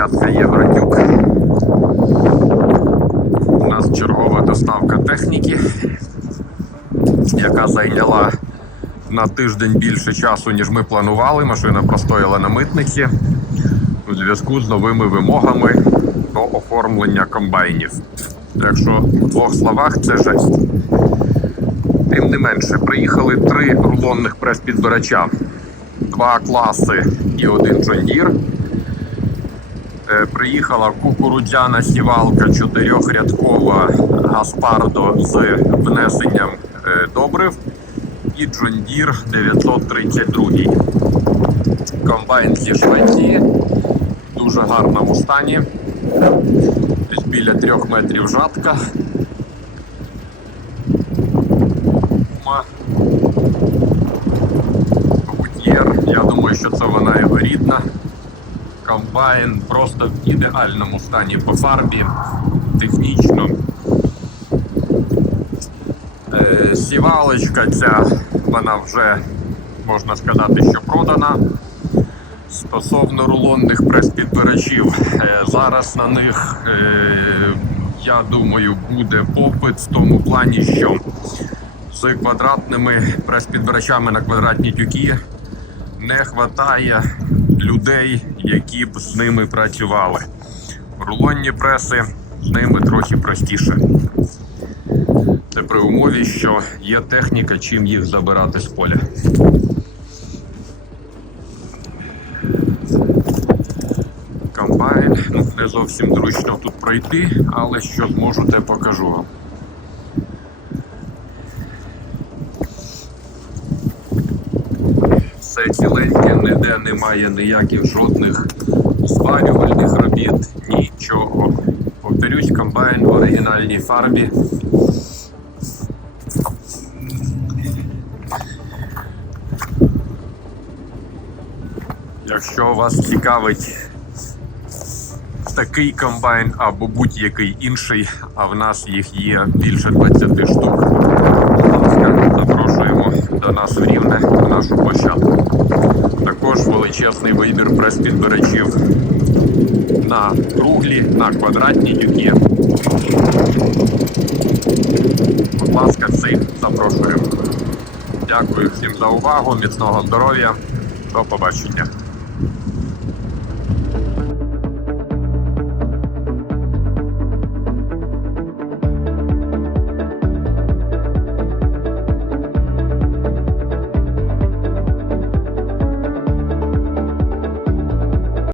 десятка євротюк. У нас чергова доставка техніки, яка зайняла на тиждень більше часу, ніж ми планували. Машина простояла на митниці у зв'язку з новими вимогами до оформлення комбайнів. Якщо, в двох словах, це жесть. Тим не менше, приїхали три рулонних прес-підбирача, два класи і один джондір. Е, Приїхала кукурудзяна сівалка чотирьохрядкова Гаспардо з внесенням е, добрив і Джондір 932. Комбайн зі Швеції в дуже гарному стані. Біля трьох метрів жатка. Гума. Гутьєр. Я думаю, що це вона його рідна. Комбайн просто в ідеальному стані по фарбі, технічно. Е, Сівалочка ця, вона вже, можна сказати, що продана. Стосовно рулонних прес-підбирачів, е, зараз на них, е, я думаю, буде попит в тому плані, що з квадратними прес-підбирачами на квадратні тюки не вистачає людей, які б з ними працювали. Рулонні преси з ними трохи простіше. Це при умові, що є техніка, чим їх забирати з поля. Комбайн, ну, не зовсім зручно тут пройти, але що зможу, те покажу вам. Все ціленьке, ніде немає ніяких жодних зварювальних робіт, нічого. Повторюсь, комбайн в оригінальній фарбі. Якщо вас цікавить такий комбайн або будь-який інший, а в нас їх є більше 20 штук. Будь ласка, запрошуємо нас в Рівне на нашу площадку. Також величезний вибір прес-підбирачів на круглі, на квадратні дюки. Будь ласка, всіх запрошуємо. Дякую всім за увагу, міцного здоров'я. До побачення.